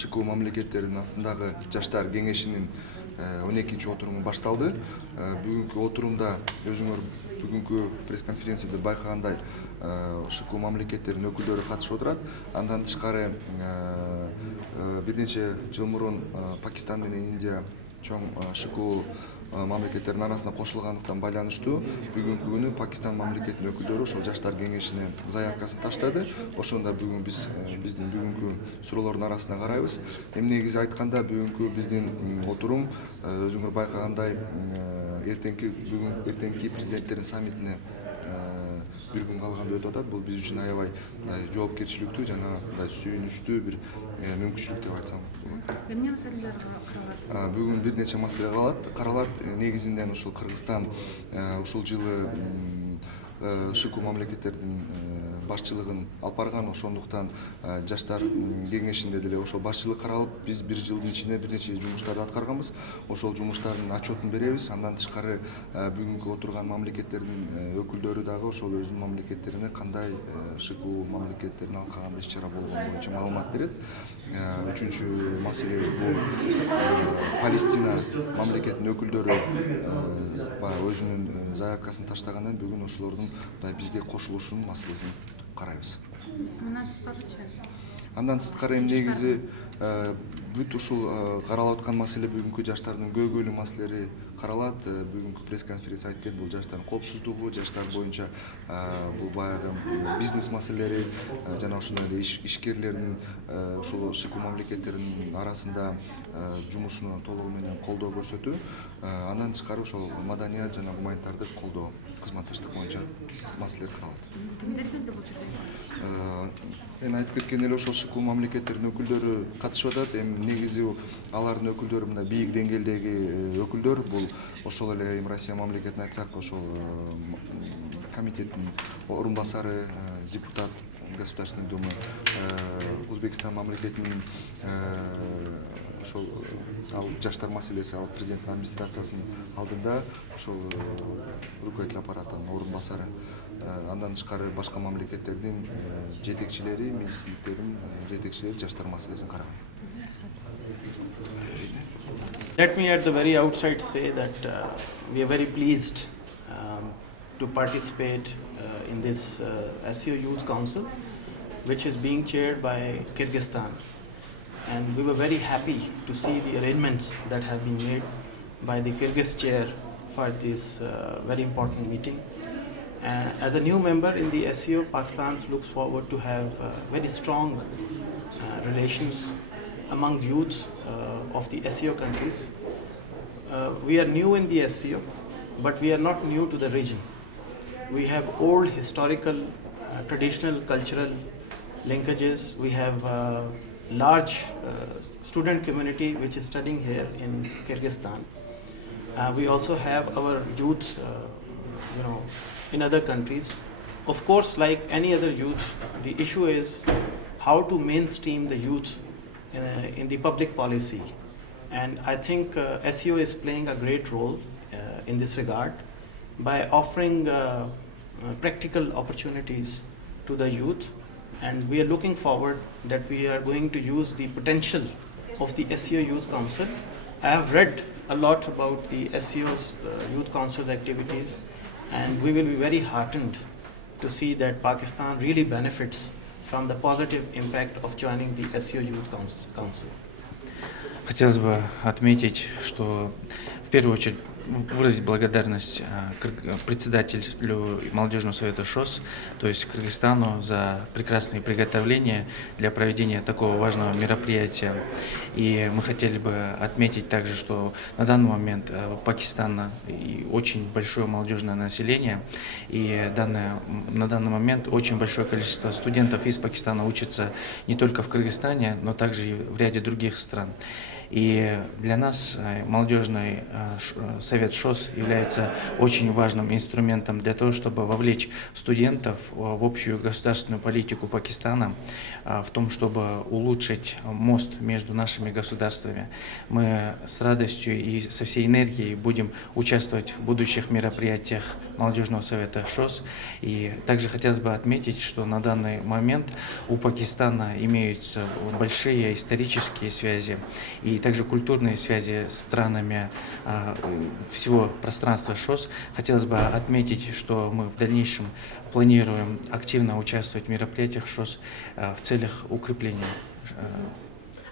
ШКУ мамлекеттеринин астындагы жаштар кеңешинин 12-чи отуруму башталды. Бүгүнкү отурумда өзүңөр бүгүнкү пресс-конференцияда байкагандай ШКУ мамлекеттеринин өкүлдөрү катышып отурат. Андан тышкары бир нече жыл мурун Пакистан менен Индия чоң ШКУ мамлекеттеринин арасына кошулгандыктан байланыштуу бүгүнкү күнү Пакистан мамлекетинин өкүлдөрү ошол жаштар кеңешине заявкасын таштады. Ошондо бүгүн биздин бүгүнкү суроолордун арасына карайбыз. Негизи айтканда бүгүнкү биздин отурум өзүңөр байкагандай эртеңки президенттердин саммитине бир күн калганда өтүп атат. Бул биз үчүн аябай жоопкерчиликтүү жана сүйүнүчтүү бир мүмкүнчүлүк деп айтсам болот. Эмне маселелер каралат? Бүгүн бир нече маселе каралат. Негизинен ушул Кыргызстан ушул жылы ШКУ мамлекеттердин башчылыгын алып барган. Ошондуктан жаштар кеңешинде деле ошол башчылык каралып, биз бир жылдын ичинде бир нече жумуштарды аткарганбыз. Ошол жумуштардын отчетун беребиз. Андан тышкары бүгүнкү отурган мамлекеттердин өкүлдөрү дагы ошол өзүнүн мамлекеттерине кандай ШКУ мамлекеттеринин алып калган иш-чара болгону боюнча маалымат берет. Үчүнчү маселебиз бул Палестина мамлекетинин өкүлдөрү өзүнүн заявкасын таштагандан бүгүн ошолордун бизге кошулушунун маселесин карайбыз. Андан сырткары негизи бүт ушул каралып аткан маселе бүгүнкү жаштардын көйгөйлүү маселелери каралат. Бүгүнкү пресс-конференция айтып кетти, бул жаштардын коопсуздугу, жаштар боюнча бул баягы бизнес маселелери жана ошондой эле ишкерлердин ушул ШКУ мамлекеттеринин арасында жумушуна толугу менен колдоо көрсөтүү. Андан тышкары ошол маданият жана гуманитардык колдоо, кызматташтык боюнча маселелер каралат. Мен айтып кеткен эле ошол ШКУ мамлекеттеринин өкүлдөрү катышып атат. Негизи алардын өкүлдөрү мына бийик деңгээлдеги өкүлдөр. Бул ошол эле Россия мамлекетин айтсак, ошол комитеттин орун басары, депутат Государственной Думы, Узбекистан мамлекетинин ошол жаштар маселеси ал президенттин администрациясынын алдында ошол руководитель аппаратынын орун басары. Андан тышкары башка мамлекеттердин жетекчилери, министрликтердин жетекчилери жаштар маселесин караган. Let me at the very outset say that we are very pleased to participate in this SCO Youth Council, which is being chaired by Kyrgyzstan. And we were very happy to see the arrangements that have been made by the Kyrgyz chair for this very important meeting. As a new member in the SCO, Pakistan looks forward to have very strong relations among youth of the SCO countries. We are new in the SCO, but we are not new to the region. We have old historical, traditional, cultural linkages. We have a large student community which is studying here in Kyrgyzstan. We also have our youth, in other countries. Of course, like any other youth, the issue is how to mainstream the youth in the public policy. And I think SCO is playing a great role in this regard by offering practical opportunities to the youth. And we are looking forward that we are going to use the potential of the SCO Youth Council. I have read a lot about the SCO's Youth Council activities, and we will be very heartened to see that Pakistan really benefits from the positive impact of joining the SCO Youth Council. Хотелось бы отметить, что в первую очередь выразить благодарность председателю молодежного совета ШОС, то есть Кыргызстану, за прекрасные приготовления для проведения такого важного мероприятия. И мы хотели бы отметить также, что на данный момент у Пакистана очень большое молодежное население, и на данный момент очень большое количество студентов из Пакистана учатся не только в Кыргызстане, но также и в ряде других стран. И для нас молодежный совет ШОС является очень важным инструментом для того, чтобы вовлечь студентов в общую государственную политику Пакистана, в том, чтобы улучшить мост между нашими государствами. Мы с радостью и со всей энергией будем участвовать в будущих мероприятиях молодежного совета ШОС. И также хотелось бы отметить, что на данный момент у Пакистана имеются большие исторические связи и также культурные связи с странами всего пространства ШОС. Хотелось бы отметить, что мы в дальнейшем планируем активно участвовать в мероприятиях ШОС в целях укрепления.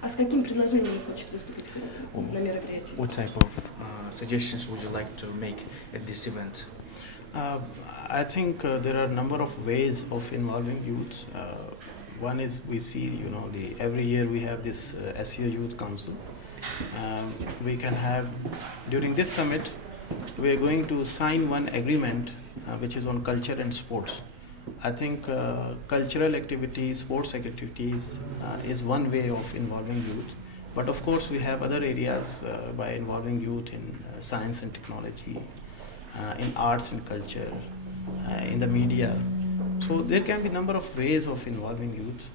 А с каким предложением вы хотите выступить на мероприятии? What type of suggestions would you like to make at this event? I think there are a number of ways of involving youth. One is we see, every year we have this SEO Youth Council. We can have, during this summit, we are going to sign one agreement which is on culture and sports. I think cultural activities, sports activities is one way of involving youth. But of course we have other areas by involving youth in science and technology, in arts and culture, in the media. So there can be a number of ways of involving youth.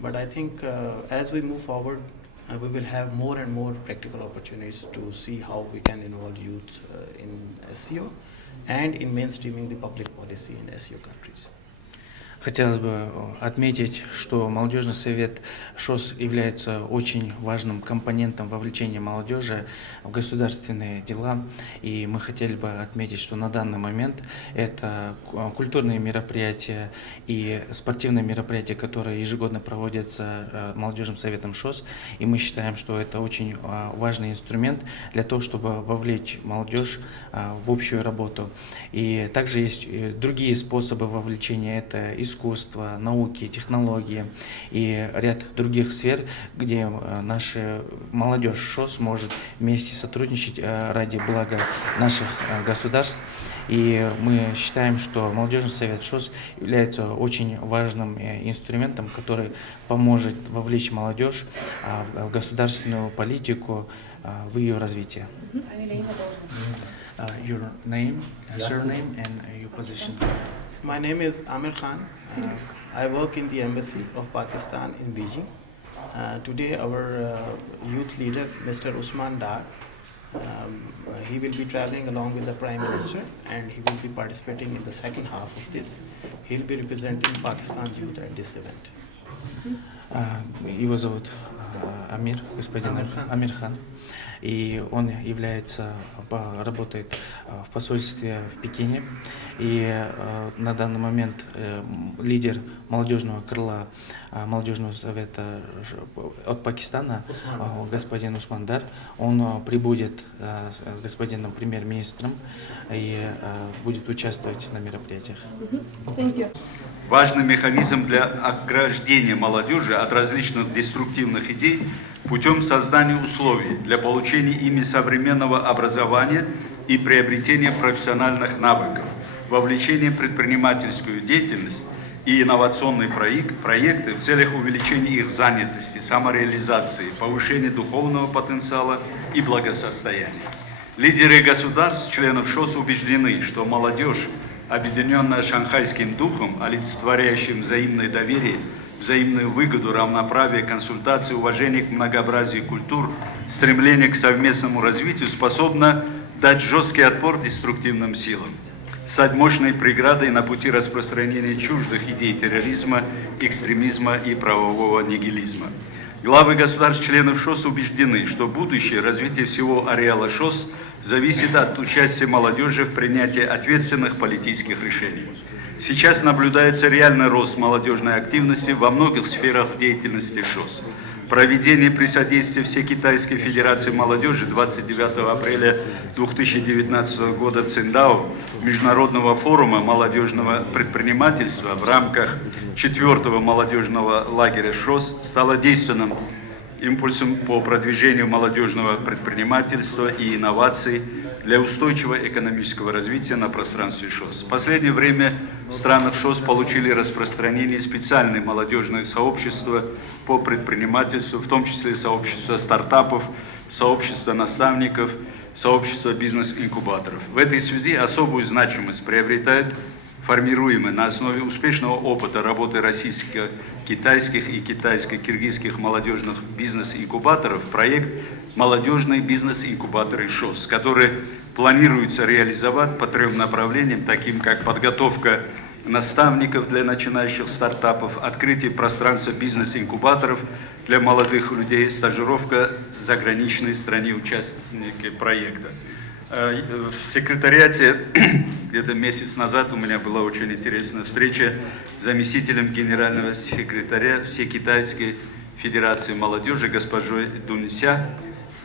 But I think as we move forward, we will have more and more practical opportunities to see how we can involve youth in SEO and in mainstreaming the public policy in SEO countries. Хотелось бы отметить, что молодежный совет ШОС является очень важным компонентом вовлечения молодежи в государственные дела. И мы хотели бы отметить, что на данный момент это культурные мероприятия и спортивные мероприятия, которые ежегодно проводятся молодежным советом ШОС. И мы считаем, что это очень важный инструмент для того, чтобы вовлечь молодежь в общую работу. И также есть другие способы вовлечения. Это искусство, науки, технологии и ряд других сфер, где наша молодежь ШОС может вместе сотрудничать ради блага наших государств. И мы считаем, что молодежный совет ШОС является очень важным инструментом, который поможет вовлечь молодежь в государственную политику, в ее развитие. Your name, surname and your position. My name is Amir Khan. I work in the Embassy of Pakistan in Beijing. Today our youth leader, Mr. Usman Dar, he will be traveling along with the Prime Minister and he will be participating in the second half of this. He will be representing Pakistan's youth at this event. Его зовут Амир, господин Амир Хан. И он работает в посольстве в Пекине. И на данный момент лидер молодежного крыла молодежного совета от Пакистана, господин Усмандар, он прибудет с господином премьер-министром и будет участвовать на мероприятиях. Важный механизм для ограждения молодежи от различных деструктивных идей путем создания условий для получения ими современного образования и приобретения профессиональных навыков, вовлечения в предпринимательскую деятельность и инновационные проекты в целях увеличения их занятости, самореализации, повышения духовного потенциала и благосостояния. Лидеры государств, членов ШОС убеждены, что молодежь, объединенная шанхайским духом, олицетворяющим взаимное доверие, взаимную выгоду, равноправие, консультации, уважение к многообразию культур, стремление к совместному развитию, способна дать жесткий отпор деструктивным силам, стать мощной преградой на пути распространения чуждых идей терроризма, экстремизма и правового нигилизма. Главы государств-членов ШОС убеждены, что будущее развитие всего ареала ШОС зависит от участия молодежи в принятии ответственных политических решений. Сейчас наблюдается реальный рост молодежной активности во многих сферах деятельности ШОС. Проведение при содействии Всекитайской Федерации молодежи 29 апреля 2019 года в Циндао Международного форума молодежного предпринимательства в рамках 4-го молодежного лагеря ШОС стало действенным импульсом по продвижению молодежного предпринимательства и инноваций для устойчивого экономического развития на пространстве ШОС. В последнее время в странах ШОС получили распространение специальные молодежные сообщества по предпринимательству, в том числе сообщество стартапов, сообщество наставников, сообщество бизнес-инкубаторов. В этой связи особую значимость приобретает формируемый на основе успешного опыта работы российских, китайских и китайско-киргизских молодежных бизнес-инкубаторов проект «Молодежные бизнес-инкубаторы ШОС», который планируется реализовать по 3 направлениям, таким как подготовка наставников для начинающих стартапов, открытие пространства бизнес-инкубаторов для молодых людей, стажировка в заграничной стране участники проекта. В секретариате где-то месяц назад у меня была очень интересная встреча с заместителем генерального секретаря Всекитайской Федерации молодежи госпожой Дунся.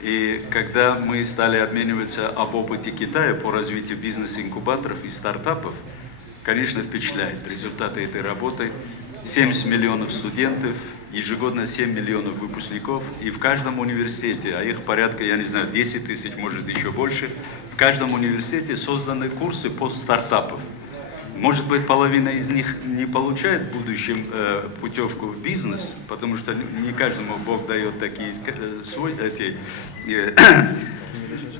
И когда мы стали обмениваться об опыте Китая по развитию бизнес-инкубаторов и стартапов, конечно, впечатляет результаты этой работы. 70 миллионов студентов, ежегодно 7 миллионов выпускников, и в каждом университете, а их порядка, я не знаю, 10 тысяч, может еще больше, в каждом университете созданы курсы по стартапам. Может быть, половина из них не получает в будущем путевку в бизнес, потому что не каждому Бог дает такие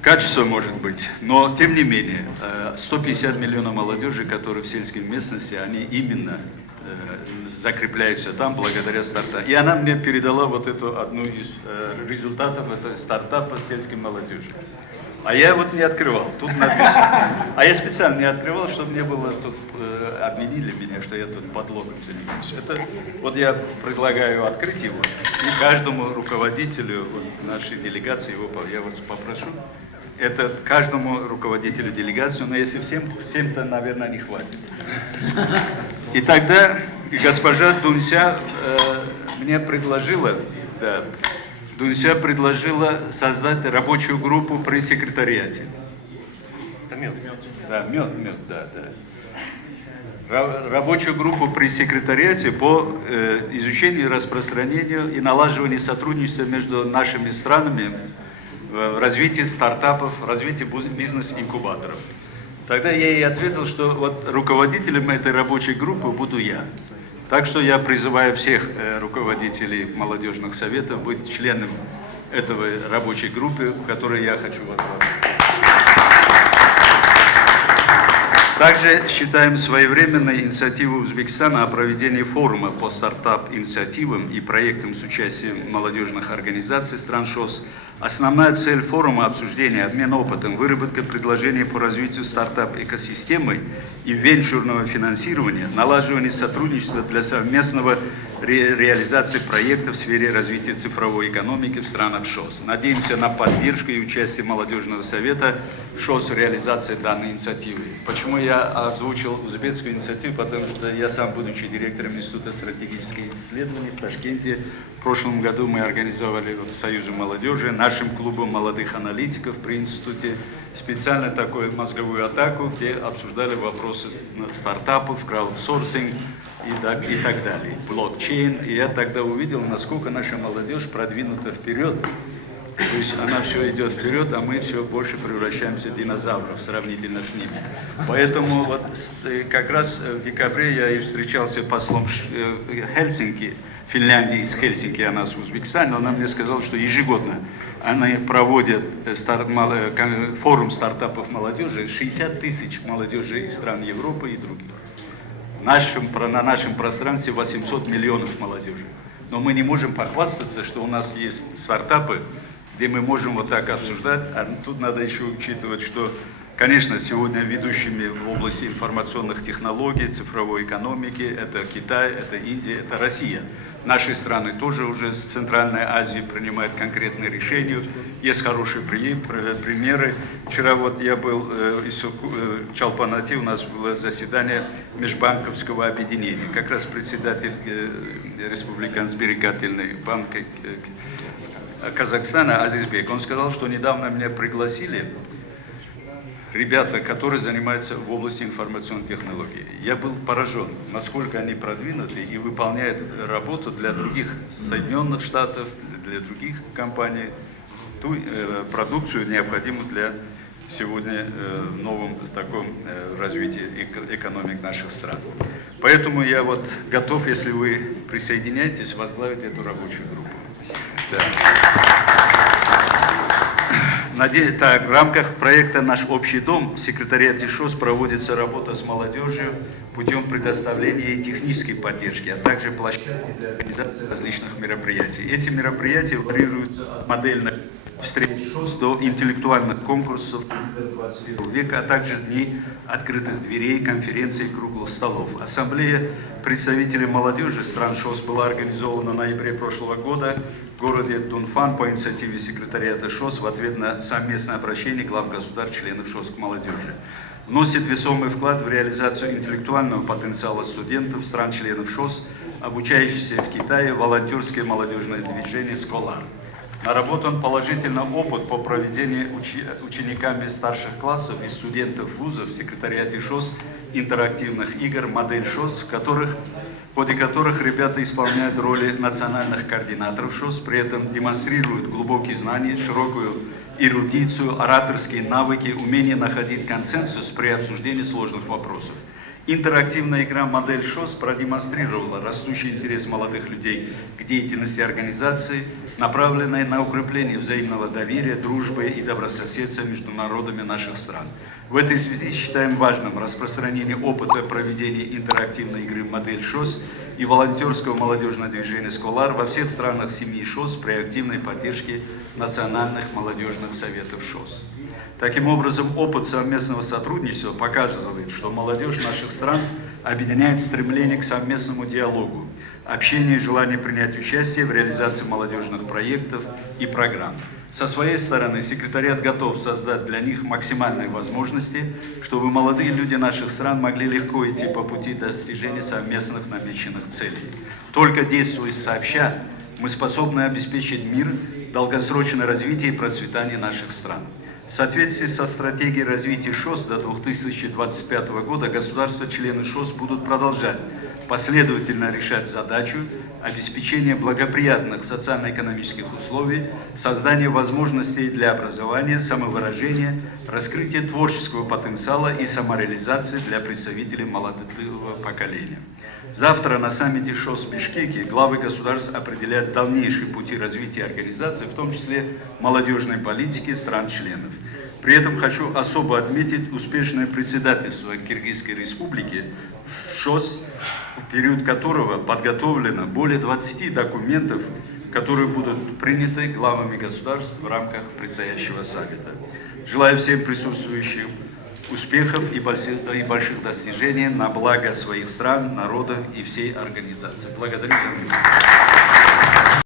качества, может быть. Но, тем не менее, 150 миллионов молодежи, которые в сельской местности, они именно закрепляются там благодаря стартапу. И она мне передала вот эту одну из результатов этого стартапа с сельской молодежью. А я вот не открывал, тут написано. А я специально не открывал, чтобы не было тут, обвинили меня, что я тут подлогом занимаюсь. Это, вот я предлагаю открыть его, и каждому руководителю нашей делегации, я вас попрошу, это каждому руководителю делегации, но если всем-то, наверное, не хватит. И тогда госпожа Дунся мне предложила, Дунся предложила создать рабочую группу при секретариате. Это мед. Да, мед, да. Рабочую группу при секретариате по изучению, распространению и налаживанию сотрудничества между нашими странами в развитии стартапов, в развитии бизнес-инкубаторов. Тогда я ей ответил, что вот руководителем этой рабочей группы буду я. Так что я призываю всех руководителей молодежных советов быть членом этой рабочей группы, в которой я хочу вас возглавить. Также считаем своевременной инициативу Узбекистана о проведении форума по стартап-инициативам и проектам с участием молодежных организаций стран ШОС. Основная цель форума – обсуждение, обмен опытом, выработка предложений по развитию стартап-экосистемы и венчурного финансирования, налаживание сотрудничества для совместного реализации проектов в сфере развития цифровой экономики в странах ШОС. Надеемся на поддержку и участие молодежного совета ШОС в реализации данной инициативы. Почему я озвучил узбекскую инициативу? Потому что я сам, будучи директором Института стратегических исследований в Ташкенте, в прошлом году мы организовали в Союзе молодежи, нашим клубом молодых аналитиков при институте, специально такую мозговую атаку, где обсуждали вопросы стартапов, краудсорсинг и так далее, блокчейн. И я тогда увидел, насколько наша молодежь продвинута вперед. То есть она все идет вперед, а мы все больше превращаемся в динозавров сравнительно с ними. Поэтому вот как раз в декабре я и встречался с послом Хельсинки, Финляндии из Хельсинки, она с Узбекистана, она мне сказала, что ежегодно они проводят форум стартапов молодежи, 60 тысяч молодежи из стран Европы и других. На нашем пространстве 800 миллионов молодежи. Но мы не можем похвастаться, что у нас есть стартапы, где мы можем вот так обсуждать. А тут надо еще учитывать, что, конечно, сегодня ведущими в области информационных технологий, цифровой экономики это Китай, это Индия, это Россия. Наши страны тоже уже с Центральной Азии принимают конкретные решения. Есть хорошие примеры. Вчера вот я был в Чолпан-Ате, у нас было заседание Межбанковского объединения. Как раз председатель Республиканский сберегательный банк Казахстана Азизбек, он сказал, что недавно меня пригласили ребята, которые занимаются в области информационных технологий. Я был поражен, насколько они продвинуты и выполняют работу для других Соединенных Штатов, для других компаний, ту продукцию, необходимую для сегодня в новом таком развитии экономик наших стран. Поэтому я вот готов, если вы присоединяетесь, возглавить эту рабочую группу. Да. Так, в рамках проекта «Наш общий дом» в секретариате ШОС проводится работа с молодежью путем предоставления ей технической поддержки, а также площадки для организации различных мероприятий. Эти мероприятия варьируются от модельных встреч ШОС до интеллектуальных конкурсов 21 века, а также дней открытых дверей, конференций, круглых столов. Ассамблея представителей молодежи стран ШОС была организована в ноябре прошлого года в городе Дунфан по инициативе секретариата ШОС в ответ на совместное обращение глав государств, членов ШОС к молодежи. Вносит весомый вклад в реализацию интеллектуального потенциала студентов стран-членов ШОС, обучающихся в Китае, волонтерское молодежное движение «Сколар». Наработан положительный опыт по проведению учениками старших классов и студентов вузов в секретариате ШОС интерактивных игр «Модель ШОС», в ходе которых ребята исполняют роли национальных координаторов ШОС, при этом демонстрируют глубокие знания, широкую эрудицию, ораторские навыки, умение находить консенсус при обсуждении сложных вопросов. Интерактивная игра «Модель ШОС» продемонстрировала растущий интерес молодых людей к деятельности организации, направленной на укрепление взаимного доверия, дружбы и добрососедства между народами наших стран. В этой связи считаем важным распространение опыта проведения интерактивной игры «Модель ШОС» и волонтерского молодежного движения «Сколар» во всех странах семьи ШОС при активной поддержке национальных молодежных советов ШОС. Таким образом, опыт совместного сотрудничества показывает, что молодежь наших стран объединяет стремление к совместному диалогу, общению и желание принять участие в реализации молодежных проектов и программ. Со своей стороны, секретариат готов создать для них максимальные возможности, чтобы молодые люди наших стран могли легко идти по пути достижения совместных намеченных целей. Только действуя сообща, мы способны обеспечить мир, долгосрочное развитие и процветание наших стран. В соответствии со стратегией развития ШОС до 2025 года государства-члены ШОС будут продолжать последовательно решать задачу обеспечения благоприятных социально-экономических условий, создания возможностей для образования, самовыражения, раскрытия творческого потенциала и самореализации для представителей молодого поколения. Завтра на саммите ШОС в Бишкеке главы государств определяют дальнейшие пути развития организации, в том числе молодежной политики стран-членов. При этом хочу особо отметить успешное председательство Киргизской Республики в ШОС, в период которого подготовлено более 20 документов, которые будут приняты главами государств в рамках предстоящего саммита. Желаю всем присутствующим успехов и больших достижений на благо своих стран, народов и всей организации. Благодарю за внимание.